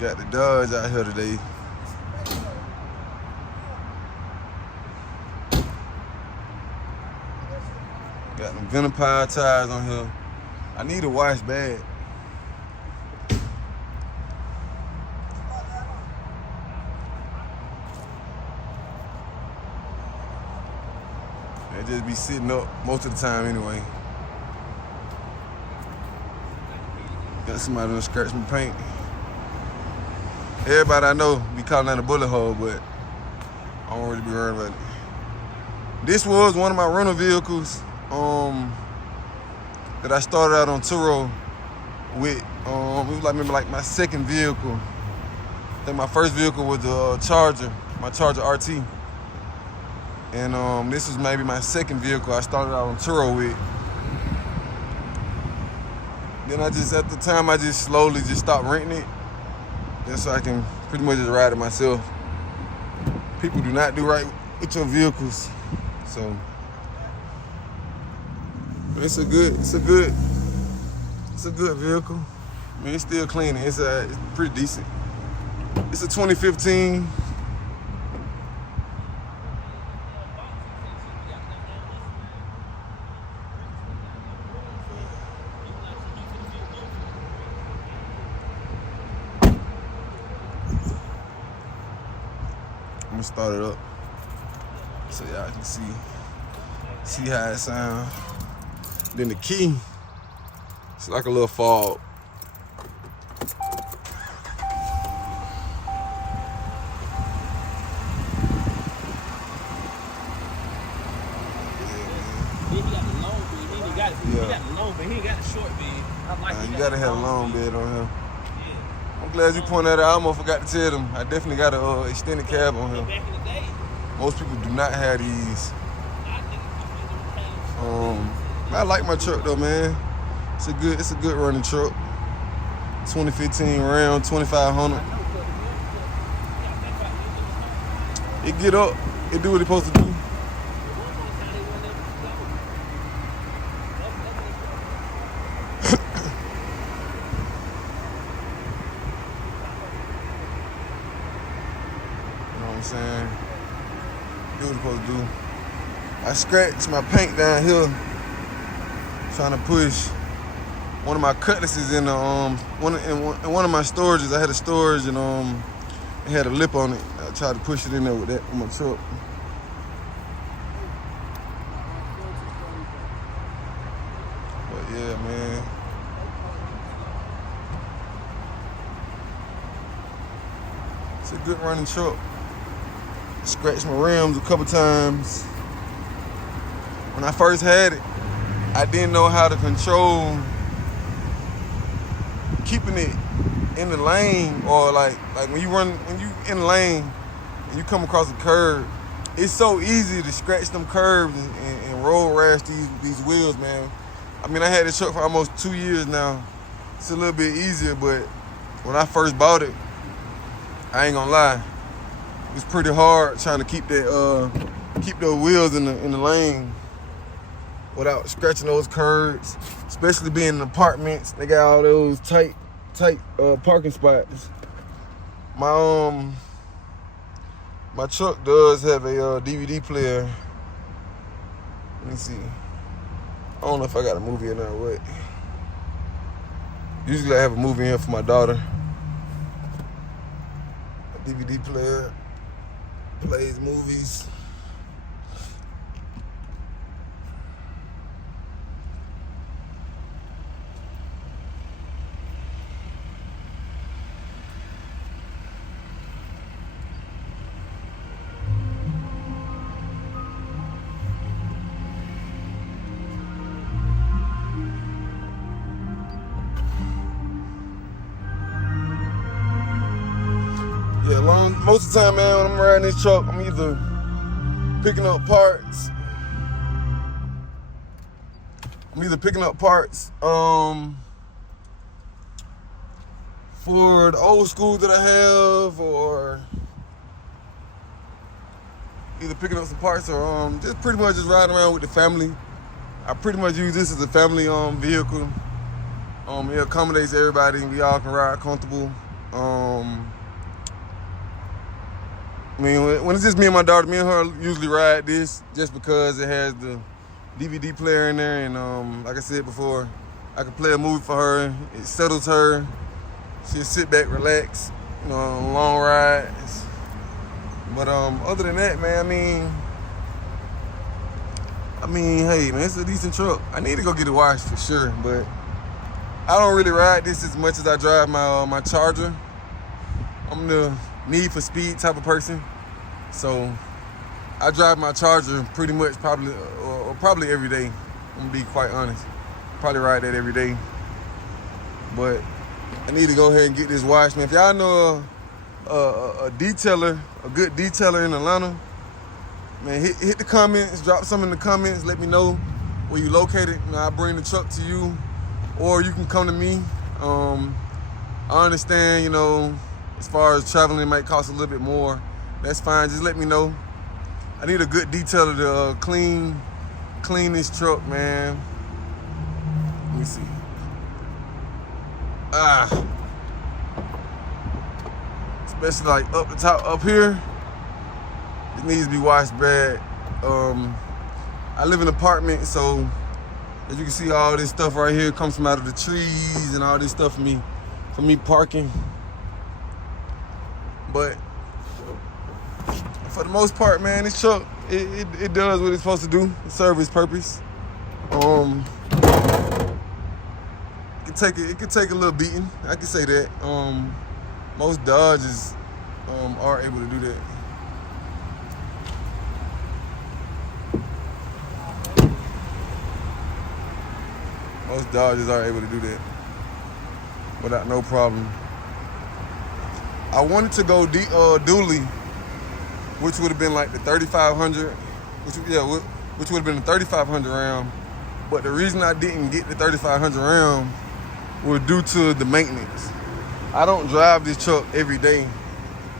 Got the Dodge out here today. Got them Venom Power tires on here. I need a wash bag. They just be sitting up most of the time anyway. Got somebody to scratch my paint. Everybody I know be calling that a bullet hole, but I don't really be worried about it. This was one of my rental vehicles that I started out on Turo with. It was like maybe like my second vehicle. I think my first vehicle was the Charger, my Charger RT. And this was maybe my second vehicle I started out on Turo with. Then at the time, I just slowly just stopped renting it. Just so I can pretty much just ride it myself. People do not do right with your vehicles. So, it's a good vehicle. I mean, it's still clean. It's pretty decent. It's a 2015. I'm gonna start it up so y'all can see how it sounds. Then the key, it's like a little fog. He got the long bed. He got the long bed. He ain't got the short bed. I like You gotta have a long bed on here. Yeah. I'm glad you pointed that out. I almost forgot to tell them. I definitely got a extended cab on here. Back in the day. Most people do not have these. I like my truck though, man. It's a good running truck. 2015 Ram 2500. It get up. It do what it's supposed to do. You know what I'm saying? Do what it's supposed to do. I scratched my paint down here, trying to push one of my cutlasses in the one of my storages. I had a storage and it had a lip on it. I tried to push it in there with my truck. But yeah, man. It's a good running truck. Scratched my rims a couple times. When I first had it, I didn't know how to control keeping it in the lane, or like when you in the lane and you come across a curb, it's so easy to scratch them curbs and roll rash these wheels, man. I mean, I had this truck for almost 2 years now. It's a little bit easier, but when I first bought it, I ain't gonna lie, it was pretty hard trying to keep those wheels in the lane without scratching those curbs, especially being in apartments. They got all those tight parking spots. My truck does have a DVD player. Let me see. I don't know if I got a movie or not. What? Usually I have a movie in for my daughter. A DVD player plays movies. Most of the time, man, when I'm riding this truck, I'm either picking up parts. For the old school that I have, or either picking up some parts, or just pretty much just riding around with the family. I pretty much use this as a family vehicle. It accommodates everybody, and we all can ride comfortable. I mean, when it's just me and my daughter, me and her usually ride this just because it has the DVD player in there, and like I said before, I can play a movie for her. It settles her. She'll sit back, relax, on long rides. But other than that, man, I mean, hey, man, it's a decent truck. I need to go get it washed for sure, but I don't really ride this as much as I drive my Charger. I'm the need for speed type of person, so I drive my Charger pretty much probably every day. I'm gonna be quite honest. Probably ride that every day, but I need to go ahead and get this washed, man. If y'all know a detailer, a good detailer in Atlanta, man, hit the comments, drop some in the comments, let me know where you located. I'll bring the truck to you, or you can come to me. I understand, as far as traveling, it might cost a little bit more. That's fine, just let me know. I need a good detailer to clean this truck, man. Let me see. Especially like up the top, up here, it needs to be washed bad. I live in an apartment, so as you can see, all this stuff right here comes from out of the trees and all this stuff for me parking. But for the most part, man, this truck, it does what it's supposed to do. It serves its purpose. It could take a little beating. I can say that. Most Dodges are able to do that. Most Dodges are able to do that without no problem. I wanted to go dually, which would have been like the 3500, which would have been the 3500 round. But the reason I didn't get the 3500 round was due to the maintenance. I don't drive this truck every day,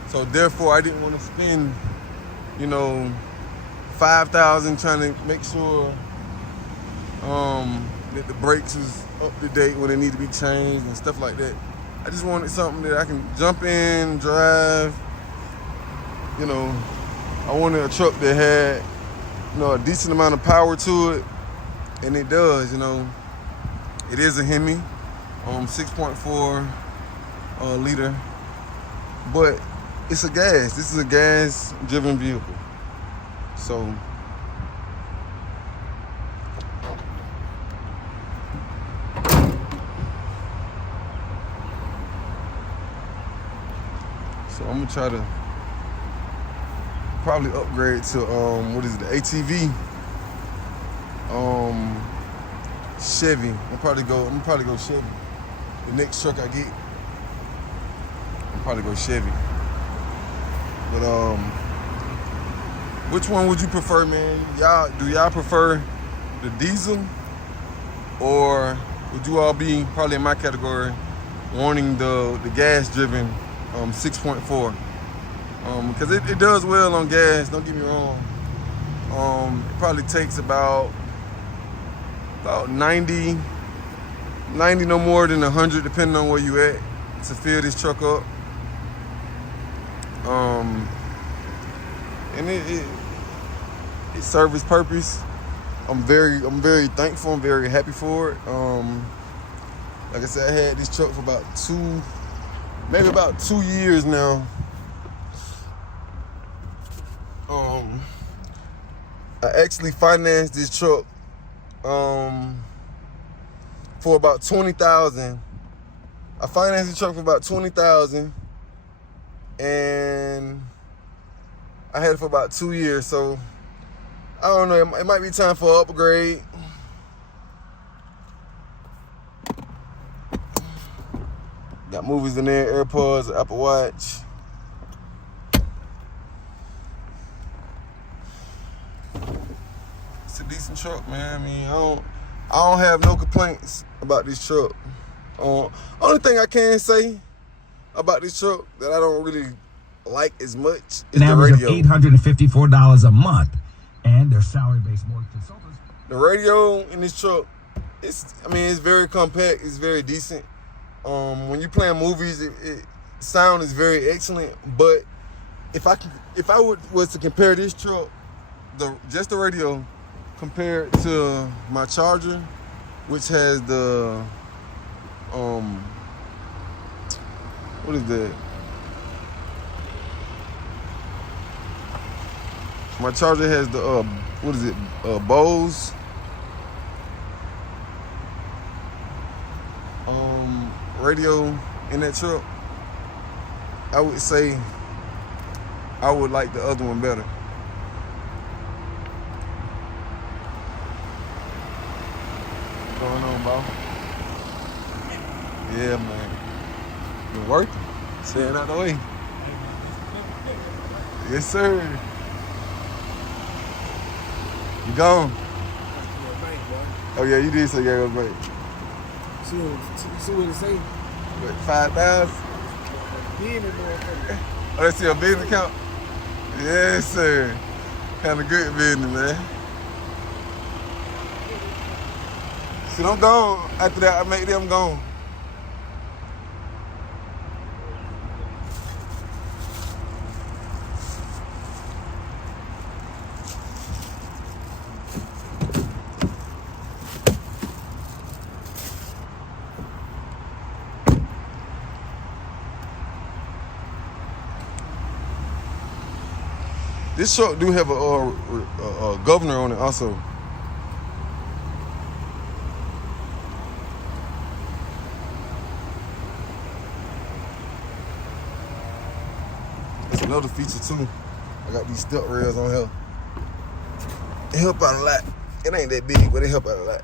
so therefore I didn't want to spend, $5,000 trying to make sure that the brakes was up to date when they need to be changed and stuff like that. I just wanted something that I can jump in, drive. I wanted a truck that had, a decent amount of power to it, and it does. It is a Hemi, 6.4 liter, but it's a gas. This is a gas-driven vehicle, so. So I'm gonna try to probably upgrade to the ATV, Chevy. I'm probably go Chevy. The next truck I get, I'll probably go Chevy. But which one would you prefer, man? Do y'all prefer the diesel, or would you all be probably in my category wanting the gas-driven 6.4? Because it does well on gas, don't get me wrong. It probably takes about 90 no more than 100, depending on where you at, to fill this truck up. And it serves its purpose. I'm very thankful. I'm very happy for it. Like I said, I had this truck for about maybe about 2 years now. I actually financed this truck for about $20,000. I financed the truck for about $20,000, and I had it for about 2 years. So I don't know. It might be time for an upgrade. Got movies in there, AirPods, Apple Watch. It's a decent truck, man. I don't have no complaints about this truck. Only thing I can say about this truck that I don't really like as much is the radio. An average of $854 a month, and their salary-based mortgage consultants. The radio in this truck, it's very compact. It's very decent. When you playing movies, sound is very excellent. But if I was to compare this truck, just the radio, compared to my Charger, which has the what is that? My Charger has the what is it? Bose radio in that truck. I would say I would like the other one better. What's going on, bro? Yeah, man. Been working. Staying out the way. Yes, sir. You gone? Oh yeah, you did say you gotta go to the bank. See what it say? What, 5,000? Oh, that's your business account? Yes, sir. Kind of good business, man. See, I'm gone. After that, I make them gone. This truck do have a governor on it also. That's another feature too. I got these step rails on here. It help out a lot. It ain't that big, but it help out a lot.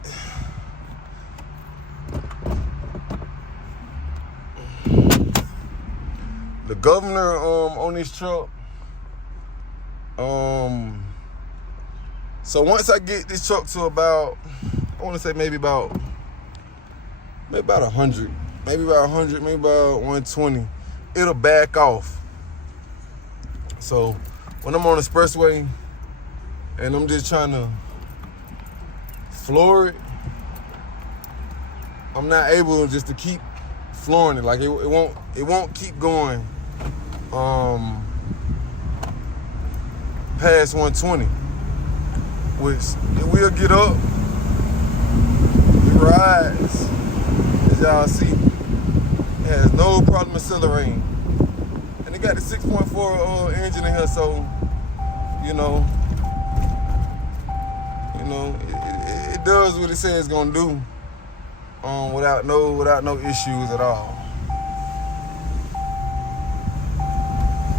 The governor on this truck. So once I get this truck to about, I want to say maybe about 100, maybe about 120, it'll back off. So when I'm on the expressway and I'm just trying to floor it, I'm not able just to keep flooring it. Like it won't keep going past 120, which it will get up, it rides, as y'all see. It has no problem accelerating. And it got the 6.4 engine in here, so, it does what it says it's gonna do, without no issues at all.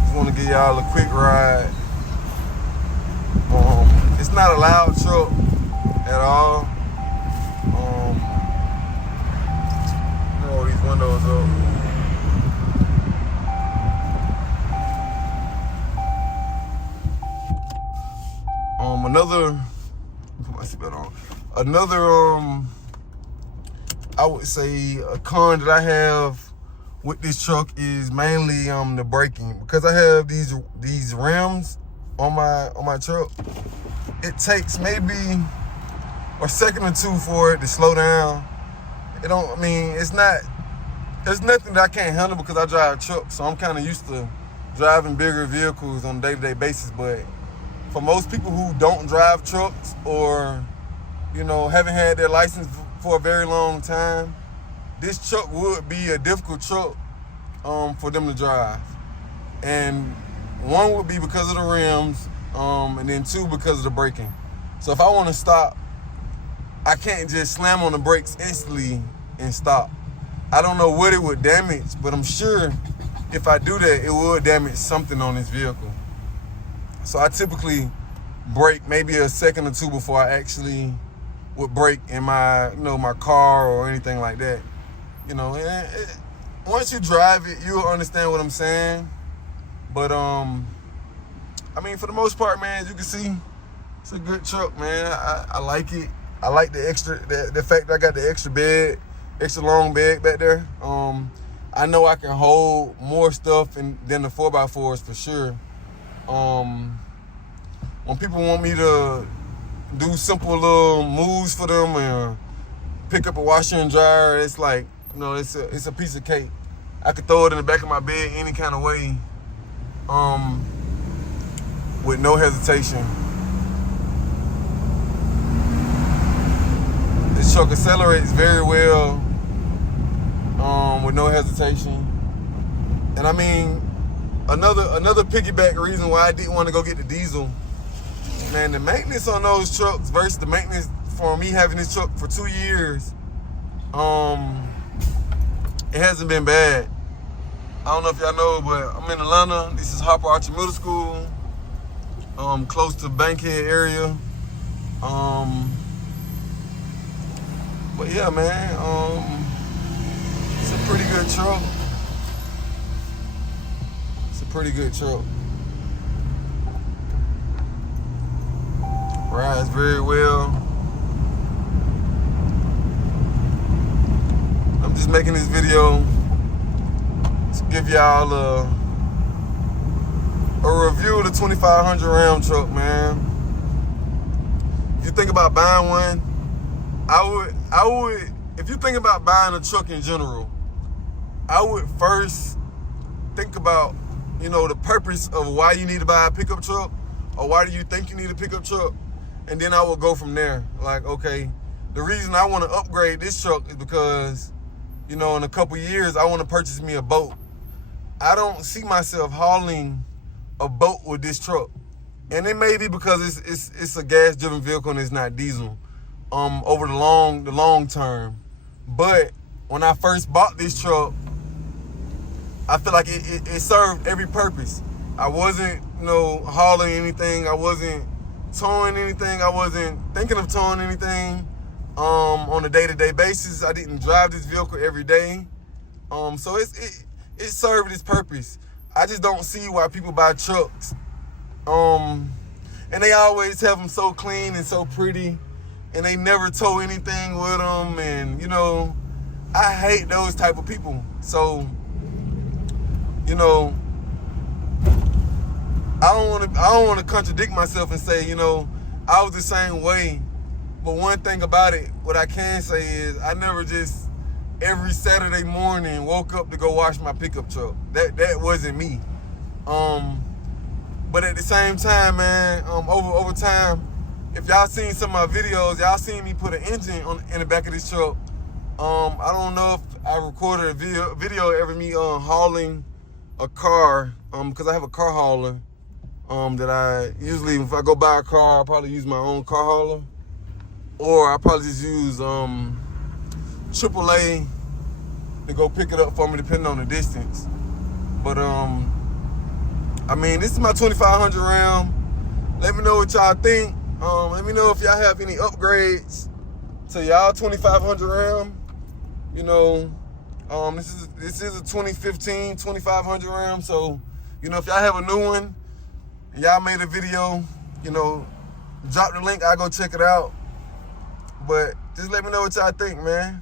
Just wanna give y'all a quick ride. It's not a loud truck at all. Roll these windows up. Put my seatbelt on. Another, I would say a con that I have with this truck is mainly the braking. Because I have these rims on my truck, it takes maybe a second or two for it to slow down. There's nothing that I can't handle because I drive trucks, so I'm kind of used to driving bigger vehicles on a day-to-day basis. But for most people who don't drive trucks or, haven't had their license for a very long time, this truck would be a difficult truck for them to drive. And one would be because of the rims, and then two, because of the braking. So if I want to stop, I can't just slam on the brakes instantly and stop. I don't know what it would damage, but I'm sure if I do that, it would damage something on this vehicle. So I typically brake maybe a second or two before I actually would brake in my, my car or anything like that. Once you drive it, you'll understand what I'm saying. But for the most part, man, as you can see, it's a good truck, man. I like it. I like the fact that I got the extra long bed back there. I know I can hold more stuff than the 4x4s for sure. When people want me to do simple little moves for them and pick up a washer and dryer, it's like, it's a piece of cake. I could throw it in the back of my bed any kind of way, with no hesitation. This truck accelerates very well, with no hesitation. And I mean, another piggyback reason why I didn't want to go get the diesel, man, the maintenance on those trucks versus the maintenance for me having this truck for 2 years, it hasn't been bad. I don't know if y'all know, but I'm in Atlanta. This is Harper Archer Middle School, close to Bankhead area. But yeah, man, it's a pretty good truck. It's a pretty good truck. Rides very well. I'm just making this video to give y'all a review of the 2500 Ram truck, man. If you think about buying one, I would, if you think about buying a truck in general, I would first think about, you know, the purpose of why you need to buy a pickup truck, or why do you think you need a pickup truck, and then I will go from there. Like, okay, the reason I want to upgrade this truck is because, you know, in a couple years, I want to purchase me a boat. I don't see myself hauling a boat with this truck. And it may be because it's a gas-driven vehicle and it's not diesel, over the long term. But when I first bought this truck, I feel like it served every purpose. I wasn't, you know, hauling anything. I wasn't towing anything. I wasn't thinking of towing anything on a day-to-day basis. I didn't drive this vehicle every day. So it served its purpose. I just don't see why people buy trucks. And they always have them so clean and so pretty, and they never tow anything with them. And, you know, I hate those type of people. So, you know, I don't want to contradict myself and say, you know, I was the same way. But one thing about it, what I can say is I never just every Saturday morning woke up to go wash my pickup truck. That wasn't me. But at the same time, man, over time, if y'all seen some of my videos, y'all seen me put an engine in the back of this truck. I don't know if I recorded a video ever me hauling a car, because I have a car hauler. That I usually, if I go buy a car, I probably use my own car hauler, or I probably just use AAA to go pick it up for me, depending on the distance. But I mean, this is my 2500 Ram. Let me know what y'all think. Let me know if y'all have any upgrades to y'all 2500 Ram. You know, this is a 2015 2500 Ram. So, you know, if y'all have a new one, y'all made a video, you know, drop the link, I'll go check it out. But just let me know what y'all think, man.